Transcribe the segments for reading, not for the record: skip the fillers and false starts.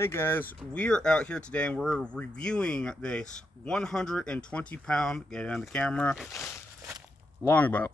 Hey guys, we are out here today and we're reviewing this 120-pound, get it on the camera, longbow.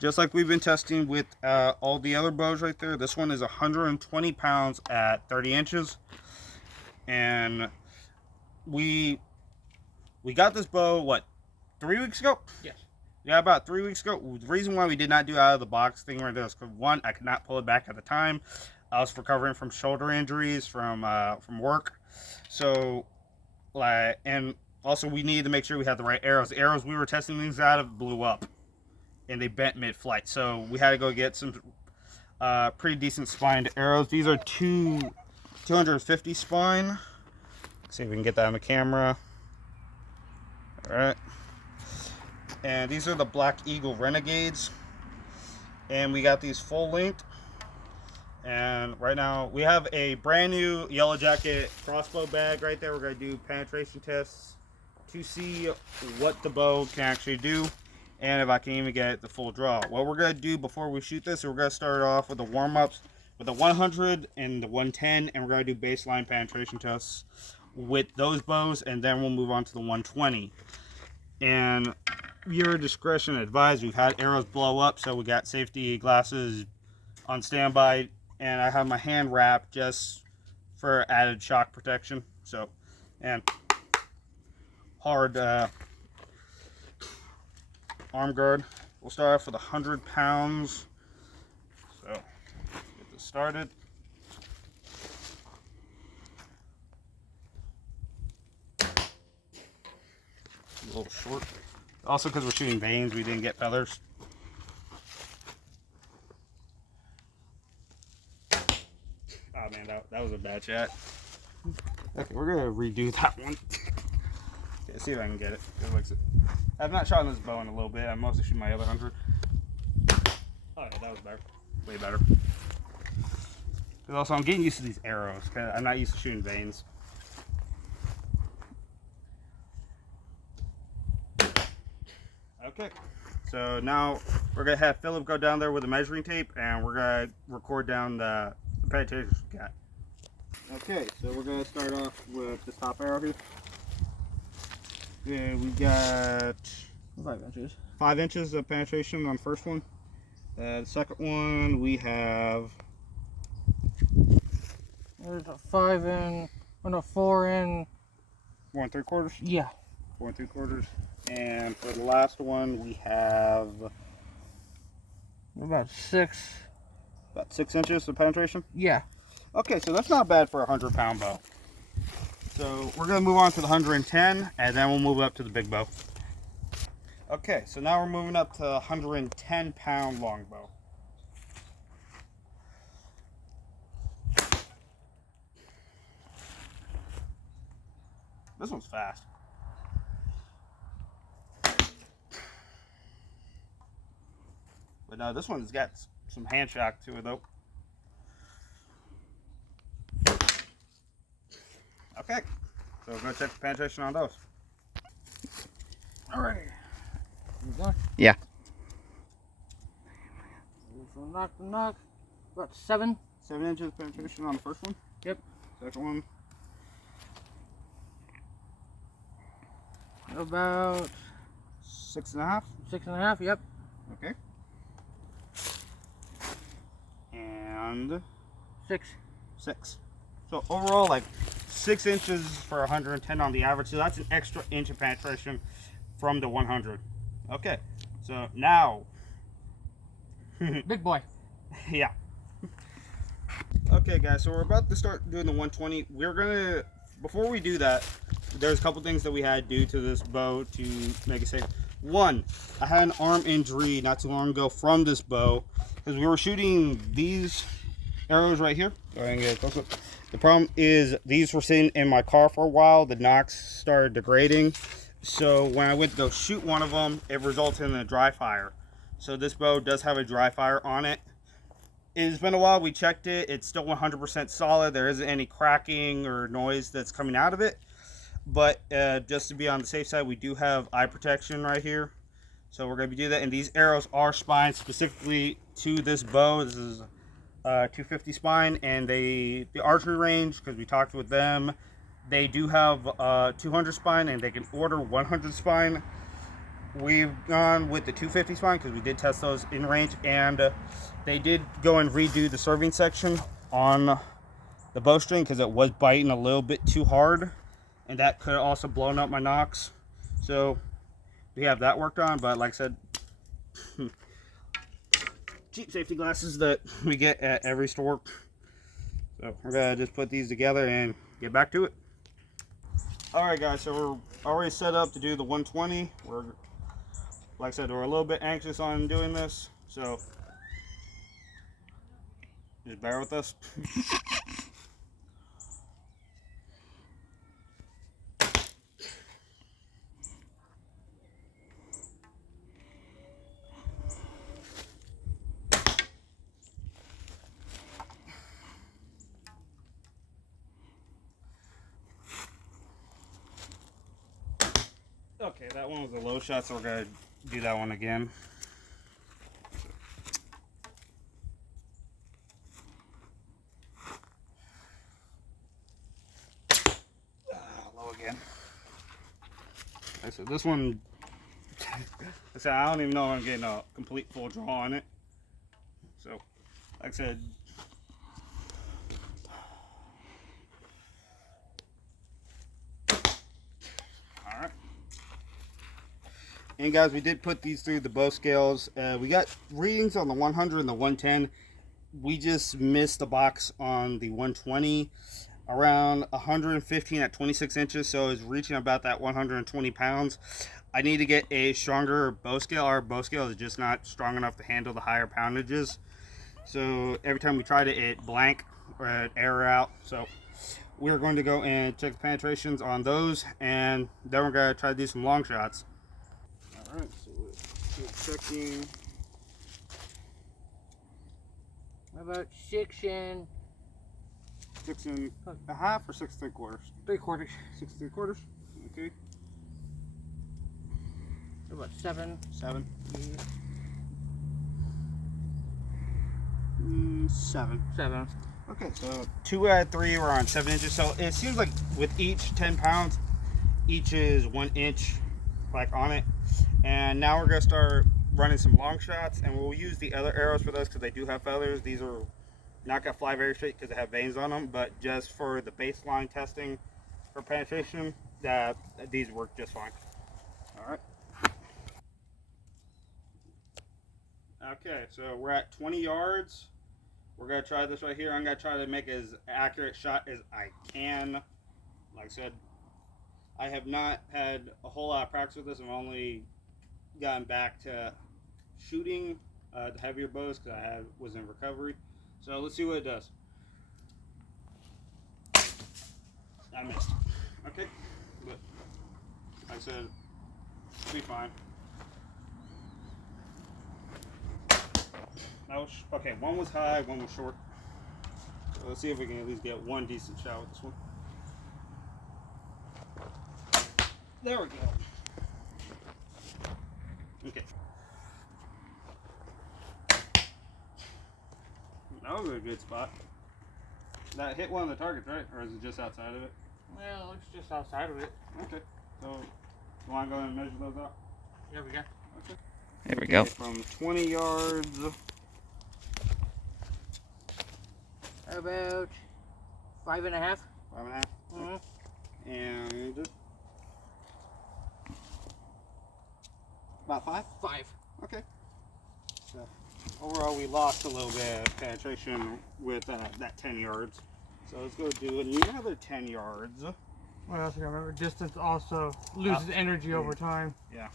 Just like we've been testing with all the other bows right there, this one is 120 pounds at 30 inches. And we got this bow, what, 3 weeks ago? Yes. Yeah, about 3 weeks ago. The reason why we did not do out of the box thing right there is because, one, I could not pull it back at the time. I was recovering from shoulder injuries from work, so and also we needed to make sure we had the right arrows. The arrows we were testing things out of blew up, and they bent mid-flight. So we had to go get some pretty decent spined arrows. These are 250 spine. Let's see if we can get that on the camera. All right. And these are the Black Eagle Renegades, and we got these full length. And right now we have a brand new Yellow Jacket crossbow bag right there. We're going to do penetration tests to see what the bow can actually do and if I can even get the full draw. What we're going to do before we shoot this, we're going to start off with the warm-ups with the 100 and the 110, and we're going to do baseline penetration tests with those bows, and then we'll move on to the 120. And your discretion advised. We've had arrows blow up, so we got safety glasses on standby, and I have my hand wrapped just for added shock protection. So, and hard arm guard. We'll start off with 100 pounds. So, get this started. A little short. Also, because we're shooting vanes, we didn't get feathers. Oh man, that was a bad shot. Okay, we're gonna redo that one. Okay, see if I can get it. I've not shot this bow in a little bit. I'm mostly shooting my other 100. Oh yeah, that was better. Way better. Because also I'm getting used to these arrows. I'm not used to shooting vanes. Okay, so now we're gonna have Philip go down there with a measuring tape, and we're gonna record down the penetration we got. Okay, so we're gonna start off with this top arrow here. Yeah, we got 5 inches. 5 inches of penetration on the first one. The second one we have. There's a 5 in, or no, 4 in. 4 3/4. Yeah. 4 3/4. And for the last one we have About 6. about 6 inches of penetration. Yeah. Okay, so that's not bad for a 100-pound bow. So we're going to move on to the 110, and then we'll move up to the big bow. Okay, so now we're moving up to the 110-pound longbow. This one's fast. But no, this one's got some hand shock to it though. Okay, so we're going to check the penetration on those. Alright. You done? Yeah. So knock to knock. About 7. 7 inches penetration on the first one. Yep. Second one. About 6.5. 6.5. Yep. Okay. And 6. 6. So overall, like 6 inches for 110 on the average. So that's an extra inch of penetration from the 100. Okay. So now. Big boy. Yeah. Okay, guys. So we're about to start doing the 120. Before we do that, there's a couple things that we had to do to this bow to make it safe. One, I had an arm injury not too long ago from this bow because we were shooting these arrows right here. Go ahead and get a close up. The problem is these were sitting in my car for a while. The nocks started degrading. So when I went to go shoot one of them, it resulted in a dry fire. So this bow does have a dry fire on it. It's been a while. We checked it. It's still 100% solid. There isn't any cracking or noise that's coming out of it. But just to be on the safe side, we do have eye protection right here. So we're going to be doing that. And these arrows are spined specifically to this bow. This is 250 spine, and the archery range, because we talked with them, they do have 200 spine, and they can order 100 spine. We've gone with the 250 spine because we did test those in range, and they did go and redo the serving section on the bowstring because it was biting a little bit too hard, and that could have also blown up my nocks. So we have that worked on, but like I said, cheap safety glasses that we get at every store. So we're gonna just put these together and get back to it. All right, guys, so we're already set up to do the 120. Like I said, we're a little bit anxious on doing this, so just bear with us. Okay, that one was a low shot, so we're gonna do that one again. Low again. Okay, so this one, I said I don't even know if I'm getting a complete full draw on it. So, like I said, all right. And guys, we did put these through the bow scales. We got readings on the 100 and the 110. We just missed the box on the 120, around 115 at 26 inches. So it's reaching about that 120 pounds. I need to get a stronger bow scale. Our bow scale is just not strong enough to handle the higher poundages. So every time we tried it blank or it error out. So we're going to go and check the penetrations on those, and then we're going to try to do some long shots. All right, so we're checking. How about 6 6 1/2 or 6 3/4? 3/4? 6 3/4. Okay. How about 7? 7. Yeah. 7. 7. Okay, so 2 out of 3 were on 7 inches. So it seems like with each 10 pounds, each is 1 inch like on it. And now we're gonna start running some long shots, and we'll use the other arrows for those because they do have feathers. These are not gonna fly very straight because they have veins on them, but just for the baseline testing for penetration, these work just fine. All right. Okay, so we're at 20 yards. We're gonna try this right here. I'm gonna try to make as accurate shot as I can. Like I said, I have not had a whole lot of practice with this. I've only gotten back to shooting the heavier bows because I was in recovery. So let's see what it does. I missed. Okay, but like I said, it'll be fine. That was okay. One was high, one was short. So let's see if we can at least get one decent shot with this one. There we go. Okay. That was a good spot. That hit one of the targets, right? Or is it just outside of it? Well, it looks just outside of it. Okay. So, you want to go and measure those out? There we go. Okay. There we go. From 20 yards. How about 5.5? 5.5. Mm-hmm. And about 5? 5. Okay. So overall, we lost a little bit of penetration with that 10 yards. So let's go do another 10 yards. What else do I remember? Distance also loses energy over time. Yeah.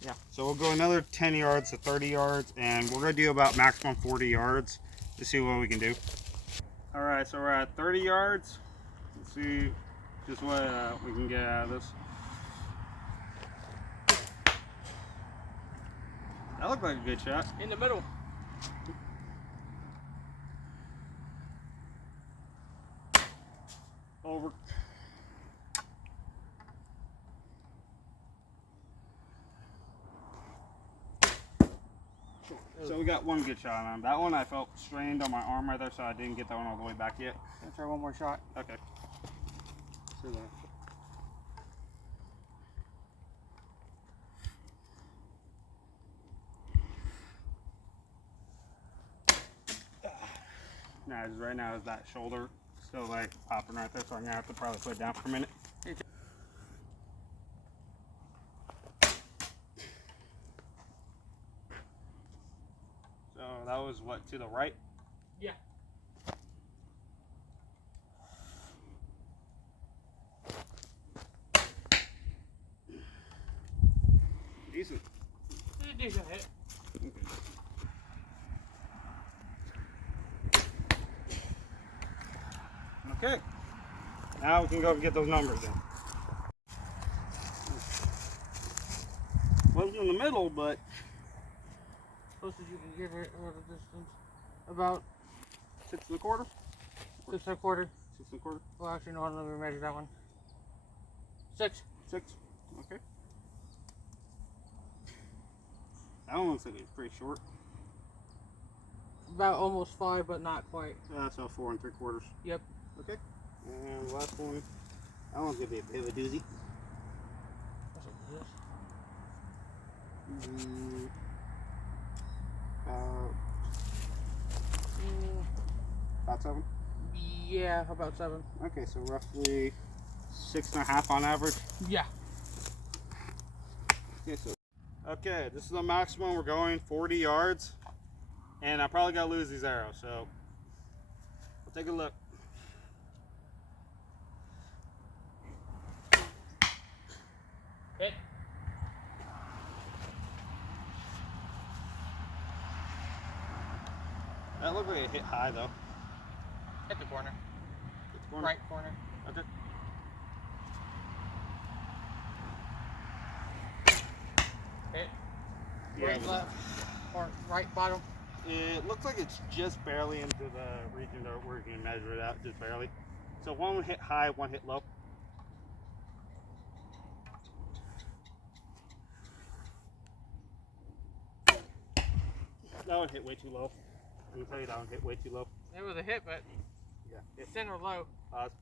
Yeah. So we'll go another 10 yards to 30 yards, and we're going to do about maximum 40 yards to see what we can do. All right, so we're at 30 yards. Let's see just what we can get out of this. That looked like a good shot. In the middle. Over. Sure. So we got one good shot on him. That one I felt strained on my arm right there, so I didn't get that one all the way back yet. Gonna try one more shot. Okay. So now, right now is that shoulder still like popping right there, so I'm gonna have to probably put it down for a minute. So that was what, to the right? Yeah. Decent. It's a decent hit. Okay. Now we can go and get those numbers in. Wasn't in the middle, but Closest you can get it or the distance. About 6 1/4. 6 1/4. 6 1/4. Well, actually, no, let me measure that one. 6. 6. Okay. That one looks like it's pretty short. About almost 5, but not quite. So 4 3/4. Yep. Okay. And the last one. That one's gonna be a bit of a doozy. What's up with this? About 7. Yeah, about 7. Okay, so roughly 6.5 on average. Yeah. Okay, this is the maximum we're going, 40 yards, and I probably gotta lose these arrows. So we'll take a look. Hit. That looked like it hit high though. Hit the corner. Hit the corner. Right corner. Okay. Hit. Yeah, Right, left, or right bottom. it looks like it's just barely into the region that we're gonna measure it out, just barely. So one hit high, one hit low. That one hit way too low. I can tell you that one hit way too low. It was a hit, but Yeah. Hit. thin or low. Pause.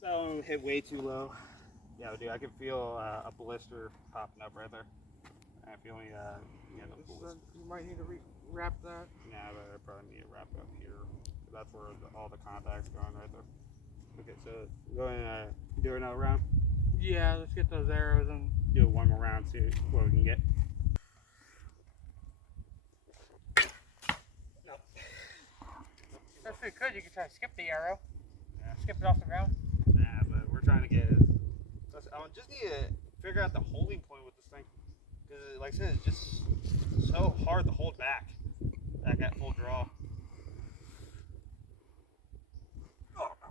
That one hit way too low. Yeah, dude, I can feel a blister popping up right there. I feel me, yeah, the blister. You might need to wrap that. Yeah, but I probably need to wrap it up here. That's where all the contact's going right there. Okay, so go ahead and do another round. Yeah, let's get those arrows and Do one more round, see what we can get. No. if we could, you could try to skip the arrow. Yeah. Skip it off the ground. Nah, but we're trying to get it. I just need to figure out the holding point with this thing. Because, like I said, it's just so hard to hold back. Back at full draw. Oh, no.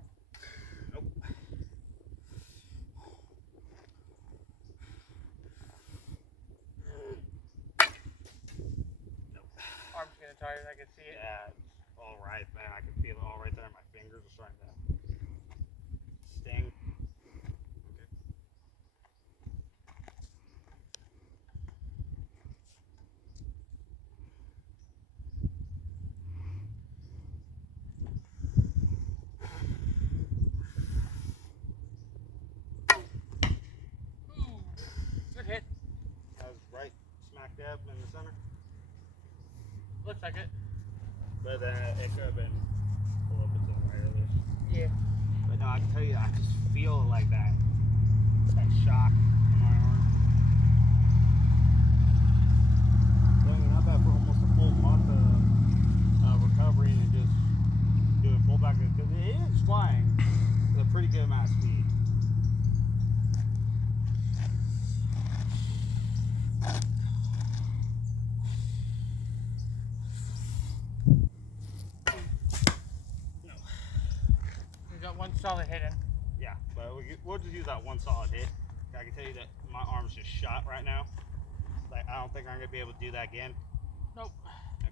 Nope. Nope. Arm's getting tired, I can see it. Yeah, it's all right, man. I can feel it all right there. My fingers are starting to sting. Okay. Ooh, good hit. That was right smack dab in the center. Looks like it. But then it could have been a little bit to the right of this. Yeah. But no, I can tell you, I just feel like that shock in my arm. Dang, not bad for almost a full month of recovering and just doing full back, because it is flying with a pretty good amount of speed. We got one solid hit in. Yeah, but we'll just use that one solid hit. I can tell you that my arm's just shot right now. Like, I don't think I'm gonna be able to do that again. Nope. Okay.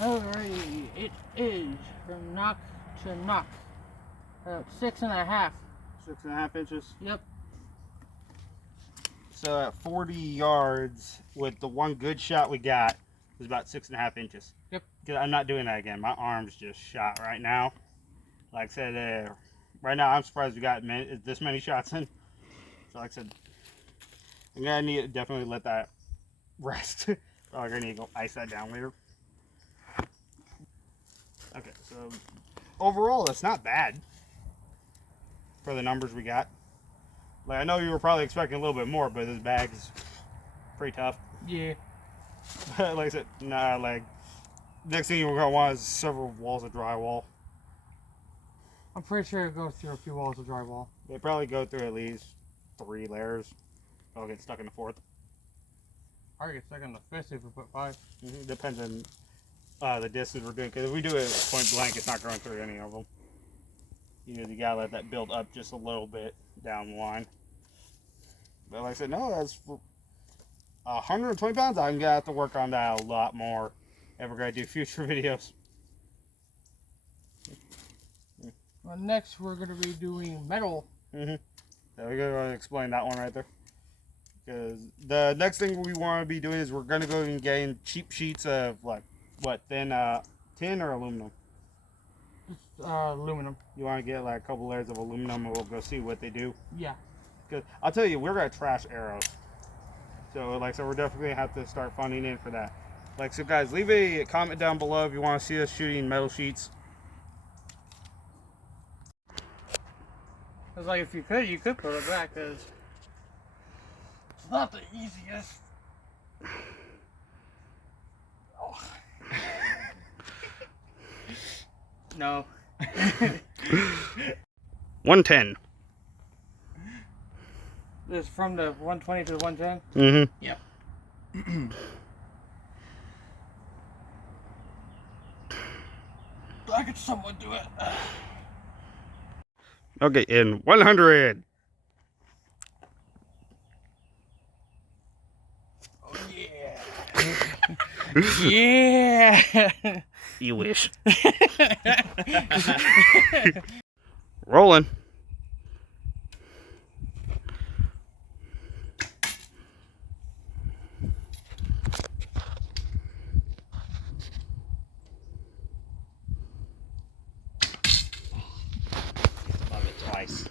Alrighty, it is from knock to knock. 6.5. 6.5 inches. Yep. So at 40 yards, with the one good shot we got, was about 6.5 inches. Yep. Because I'm not doing that again. My arm's just shot right now. Like I said, right now I'm surprised we got this many shots in. So like I said, I'm gonna need to definitely let that rest. Probably gonna need to go ice that down later. Okay, so overall, that's not bad for the numbers we got. Like I know you were probably expecting a little bit more, but this bag is pretty tough. Yeah. Like I said, nah. Like next thing you're gonna want is several walls of drywall. I'm pretty sure it goes through a few walls of drywall. They probably go through at least 3 layers. I'll get stuck in the 4th. Probably get stuck in the 5th if we put 5. Depends on the distance we're doing. Because if we do it point blank, it's not going through any of them. You gotta let that build up just a little bit down the line. But like I said, no, that's 120 pounds. I'm gonna have to work on that a lot more if we're gonna do future videos. Well, next we're gonna be doing metal. So we're gonna explain that one right there. Because the next thing we want to be doing is we're gonna go and get cheap sheets of like tin or aluminum. Aluminum. You want to get like a couple layers of aluminum, and we'll go see what they do. Yeah. Because I'll tell you, we're gonna trash arrows. So we're definitely gonna have to start funding in for that. So guys, leave a comment down below if you want to see us shooting metal sheets. It's like if you could put it back, because it's not the easiest. Oh. No. 110. This is from the 120 to the 110? Yep. I could somewhat do it. Okay, in 100. Oh yeah. Yeah. You wish. Rolling. Love it twice.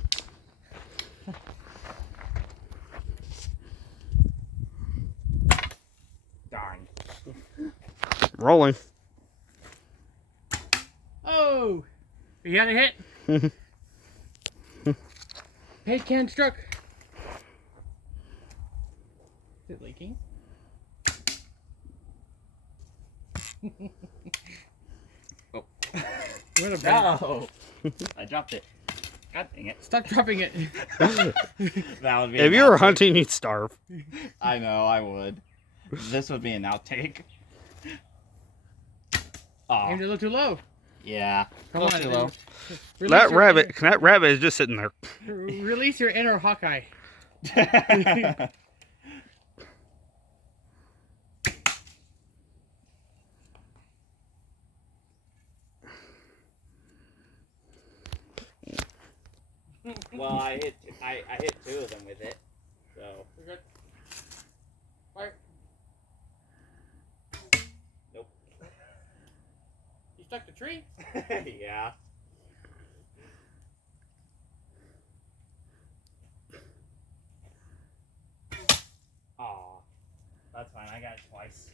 Darn. Rolling. Oh! You got a hit? Paint can struck. Is it leaking? Oh. What a bad. No! I dropped it. God dang it. Stop dropping it. That would be If you were hunting, you'd starve. I know, I would. This would be an outtake. Oh, Aimed a little too low. yeah. Come Close on, too low. That rabbit is just sitting there. Release your inner Hawkeye. Well, I hit 2 of them with it. So We're good. Fire. Nope. You stuck the tree? Yeah. Aw. That's fine, I got it twice.